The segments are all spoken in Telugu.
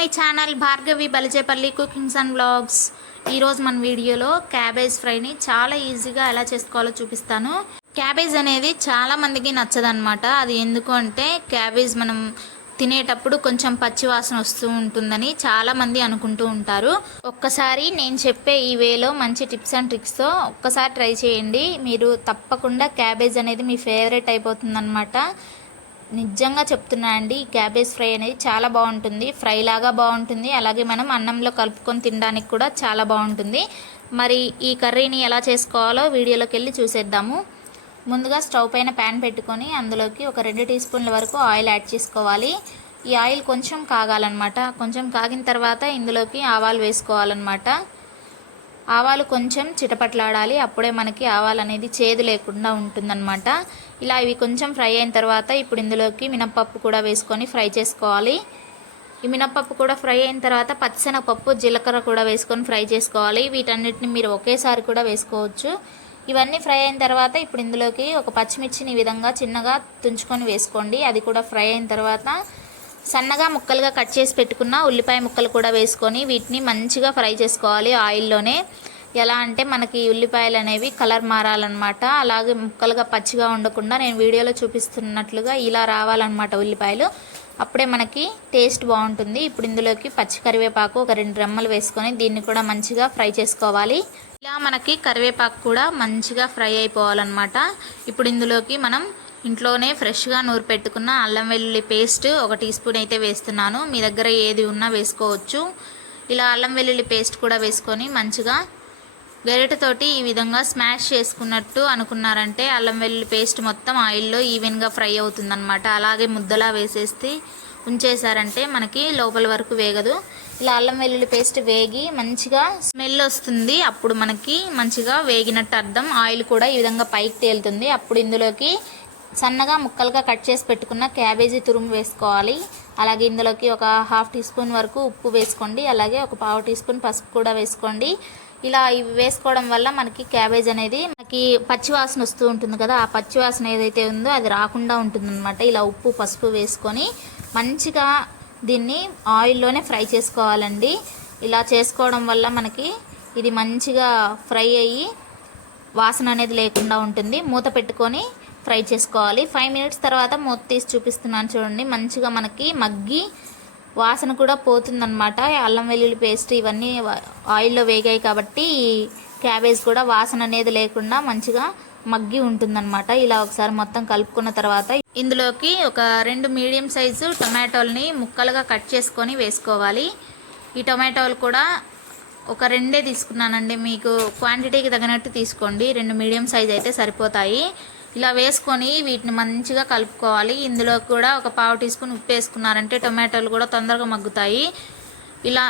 My channel Bhargavi Balijepalli cookings and vlogs. ఈరోజు మన వీడియోలో క్యాబేజ్ ఫ్రైని చాలా ఈజీగా ఎలా చేసుకోవాలో చూపిస్తాను. క్యాబేజ్ అనేది చాలా మందికి నచ్చదనమాట. అది ఎందుకు అంటే క్యాబేజ్ మనం తినేటప్పుడు కొంచెం పచ్చి వాసన వస్తూ ఉంటుందని చాలామంది అనుకుంటూ ఉంటారు. ఒక్కసారి నేను చెప్పే ఈ వేలో మంచి టిప్స్ అండ్ ట్రిక్స్తో ఒక్కసారి ట్రై చేయండి. మీరు తప్పకుండా క్యాబేజ్ అనేది మీ ఫేవరెట్ అయిపోతుందన్నమాట. నిజంగా చెప్తున్నా అండి, ఈ క్యాబేజ్ ఫ్రై అనేది చాలా బాగుంటుంది. ఫ్రై లాగా బాగుంటుంది, అలాగే మనం అన్నంలో కలుపుకొని తినడానికి కూడా చాలా బాగుంటుంది. మరి ఈ కర్రీని ఎలా చేసుకోవాలో వీడియోలోకి వెళ్ళి చూసేద్దాము. ముందుగా స్టవ్ పైన ప్యాన్ పెట్టుకొని అందులోకి ఒక 2 టీ స్పూన్ల వరకు ఆయిల్ యాడ్ చేసుకోవాలి. ఈ ఆయిల్ కొంచెం కాగాలన్నమాట. కొంచెం కాగిన తర్వాత ఇందులోకి ఆవాలు వేసుకోవాలన్నమాట. ఆవాలు కొంచెం చిటపట్లాడాలి, అప్పుడే మనకి ఆవాలు అనేది చేదు లేకుండా ఉంటుందన్నమాట. ఇలా ఇవి కొంచెం ఫ్రై అయిన తర్వాత ఇప్పుడు ఇందులోకి మినప్పప్పు కూడా వేసుకొని ఫ్రై చేసుకోవాలి. ఈ మినప్పప్పు కూడా ఫ్రై అయిన తర్వాత పచ్చిశనగపప్పు, జీలకర్ర కూడా వేసుకొని ఫ్రై చేసుకోవాలి. వీటన్నిటిని మీరు ఒకేసారి కూడా వేసుకోవచ్చు. ఇవన్నీ ఫ్రై అయిన తర్వాత ఇప్పుడు ఇందులోకి ఒక పచ్చిమిర్చిని ఈ విధంగా చిన్నగా తుంచుకొని వేసుకోండి. అది కూడా ఫ్రై అయిన తర్వాత సన్నగా ముక్కలుగా కట్ చేసి పెట్టుకున్న ఉల్లిపాయ ముక్కలు కూడా వేసుకొని వీటిని మంచిగా ఫ్రై చేసుకోవాలి ఆయిల్లోనే. ఎలా అంటే మనకి ఉల్లిపాయలు అనేవి కలర్ మారాలన్నమాట. అలాగే ముక్కలుగా పచ్చిగా ఉండకుండా నేను వీడియోలో చూపిస్తున్నట్లుగా ఇలా రావాలన్నమాట ఉల్లిపాయలు. అప్పుడే మనకి టేస్ట్ బాగుంటుంది. ఇప్పుడు ఇందులోకి పచ్చి కరివేపాకు ఒక 2 రెమ్మలు వేసుకొని దీన్ని కూడా మంచిగా ఫ్రై చేసుకోవాలి. ఇలా మనకి కరివేపాకు కూడా మంచిగా ఫ్రై అయిపోవాలన్నమాట. ఇప్పుడు ఇందులోకి మనం ఇంట్లోనే ఫ్రెష్గా నూరు పెట్టుకున్న అల్లం వెల్లుల్లి పేస్ట్ 1 టీ స్పూన్ అయితే వేస్తున్నాను. మీ దగ్గర ఏది ఉన్నా వేసుకోవచ్చు. ఇలా అల్లం వెల్లుల్లి పేస్ట్ కూడా వేసుకొని మంచిగా గరిటెతోటి ఈ విధంగా స్మాష్ చేసుకున్నట్టు అనుకున్నారంటే అల్లం వెల్లుల్లి పేస్ట్ మొత్తం ఆయిల్లో ఈవెన్గా ఫ్రై అవుతుందన్నమాట. అలాగే ముద్దలా వేసేసి ఉంచేసారంటే మనకి లోపల వరకు వేగదు. ఇలా అల్లం వెల్లుల్లి పేస్ట్ వేగి మంచిగా స్మెల్ వస్తుంది, అప్పుడు మనకి మంచిగా వేగినట్టు అర్థం. ఆయిల్ కూడా ఈ విధంగా పైకి తేలుతుంది. అప్పుడు ఇందులోకి సన్నగా ముక్కలుగా కట్ చేసి పెట్టుకున్న క్యాబేజీ తురుము వేసుకోవాలి. అలాగే ఇందులోకి ఒక 1/2 టీ స్పూన్ వరకు ఉప్పు వేసుకోండి. అలాగే ఒక 1/2 టీ స్పూన్ పసుపు కూడా వేసుకోండి. ఇలా ఇవి వేసుకోవడం వల్ల మనకి క్యాబేజ్ అనేది మనకి పచ్చివాసన వస్తూ ఉంటుంది కదా, ఆ పచ్చివాసన ఏదైతే ఉందో అది రాకుండా ఉంటుందన్నమాట. ఇలా ఉప్పు పసుపు వేసుకొని మంచిగా దీన్ని ఆయిల్లోనే ఫ్రై చేసుకోవాలండి. ఇలా చేసుకోవడం వల్ల మనకి ఇది మంచిగా ఫ్రై అయ్యి వాసన అనేది లేకుండా ఉంటుంది. మూత పెట్టుకొని ఫ్రై చేసుకోవాలి. 5 మినిట్స్ తర్వాత మూత తీసి చూపిస్తున్నాను చూడండి. మంచిగా మనకి మగ్గి వాసన కూడా పోతుందన్నమాట. అల్లం వెల్లుల్లి పేస్ట్ ఇవన్నీ ఆయిల్లో వేగాయి కాబట్టి ఈ క్యాబేజ్ కూడా వాసన అనేది లేకుండా మంచిగా మగ్గి ఉంటుందన్నమాట. ఇలా ఒకసారి మొత్తం కలుపుకున్న తర్వాత ఇందులోకి ఒక 2 మీడియం సైజు టొమాటోల్ని ముక్కలుగా కట్ చేసుకొని వేసుకోవాలి. ఈ టొమాటోలు కూడా ఒక 2 తీసుకున్నానండి. మీకు క్వాంటిటీకి తగినట్టు తీసుకోండి. 2 మీడియం సైజ్ అయితే సరిపోతాయి. ఇలా వేసుకొని వీటిని మంచిగా కలుపుకోవాలి. ఇందులో కూడా ఒక 1/2 టీ స్పూన్ ఉప్పు వేసుకున్నారంటే టొమాటోలు కూడా తొందరగా మగ్గుతాయి. ఇలా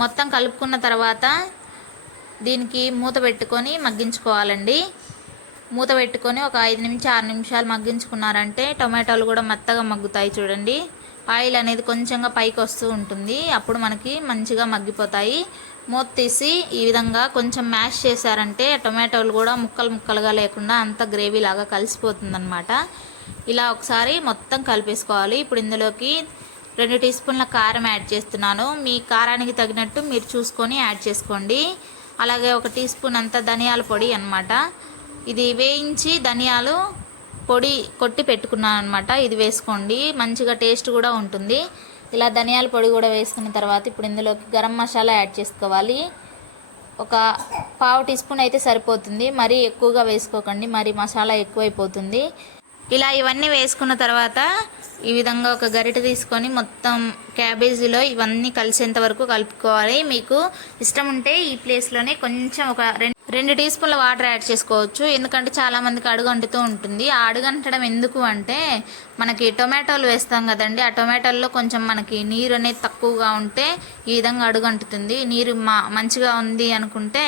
మొత్తం కలుపుకున్న తర్వాత దీనికి మూత పెట్టుకొని మగ్గించుకోవాలండి. మూత పెట్టుకొని ఒక 5 నుంచి 6 నిమిషాలు మగ్గించుకున్నారంటే టొమాటోలు కూడా మెత్తగా మగ్గుతాయి. చూడండి, ఆయిల్ అనేది కొంచెంగా పైకి వస్తూ ఉంటుంది, అప్పుడు మనకి మంచిగా మగ్గిపోతాయి. మూత తీసి ఈ విధంగా కొంచెం మ్యాష్ చేశారంటే టొమాటోలు కూడా ముక్కలు ముక్కలుగా లేకుండా అంత గ్రేవీ లాగా కలిసిపోతుందన్నమాట. ఇలా ఒకసారి మొత్తం కలిపేసుకోవాలి. ఇప్పుడు ఇందులోకి 2 టీ స్పూన్ల కారం యాడ్ చేస్తున్నాను. మీ కారానికి తగినట్టు మీరు చూసుకొని యాడ్ చేసుకోండి. అలాగే 1 టీ స్పూన్ అంత ధనియాల పొడి అన్నమాట. ఇది వేయించి ధనియాలు పొడి కొట్టి పెట్టుకున్నాను అనమాట. ఇది వేసుకోండి, మంచిగా టేస్ట్ కూడా ఉంటుంది. ఇలా ధనియాల పొడి కూడా వేసుకున్న తర్వాత ఇప్పుడు ఇందులోకి గరం మసాలా యాడ్ చేసుకోవాలి. ఒక 1/2 టీ స్పూన్ అయితే సరిపోతుంది, మరీ ఎక్కువగా వేసుకోకండి, మరి మసాలా ఎక్కువైపోతుంది. ఇలా ఇవన్నీ వేసుకున్న తర్వాత ఈ విధంగా ఒక గరిటె తీసుకొని మొత్తం క్యాబేజీలో ఇవన్నీ కలిసేంత వరకు కలుపుకోవాలి. మీకు ఇష్టం ఉంటే ఈ ప్లేస్లోనే కొంచెం ఒక 2 టీ స్పూన్ల వాటర్ యాడ్ చేసుకోవచ్చు. ఎందుకంటే చాలామందికి అడుగంటుతూ ఉంటుంది. ఆ అడుగంటడం ఎందుకు అంటే మనకి టొమాటోలు వేస్తాం కదండి, ఆ టొమాటోల్లో కొంచెం మనకి నీరు అనేది తక్కువగా ఉంటే ఈ విధంగా అడుగంటుతుంది. నీరు మంచిగా ఉంది అనుకుంటే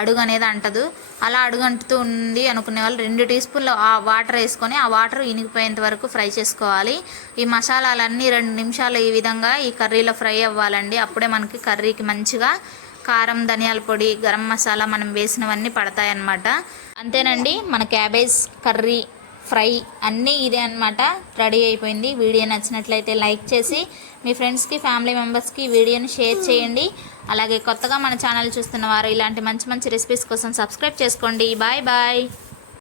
అడుగు అనేది అంటదు. అలా అడుగంటుతూ ఉంది అనుకునే వాళ్ళు 2 టీ స్పూన్ల వాటర్ వేసుకొని ఆ వాటర్ ఇనిగిపోయేంత వరకు ఫ్రై చేసుకోవాలి. ఈ మసాలాలన్నీ 2 నిమిషాలు ఈ విధంగా ఈ కర్రీలో ఫ్రై అవ్వాలండి. అప్పుడే మనకి కర్రీకి మంచిగా కారం, ధనియాల పొడి, గరం మసాలా మనం వేసినవన్నీ పడతాయన్నమాట. అంతేనండి, మన క్యాబేజ్ కర్రీ ఫ్రై అన్నీ ఇదే అన్నమాట. రెడీ అయిపోయింది. వీడియో నచ్చినట్లయితే లైక్ చేసి మీ ఫ్రెండ్స్కి ఫ్యామిలీ మెంబర్స్కి వీడియోని షేర్ చేయండి. అలాగే కొత్తగా మన ఛానల్ చూస్తున్న వారు ఇలాంటి మంచి మంచి రెసిపీస్ కోసం సబ్స్క్రైబ్ చేసుకోండి. Bye bye.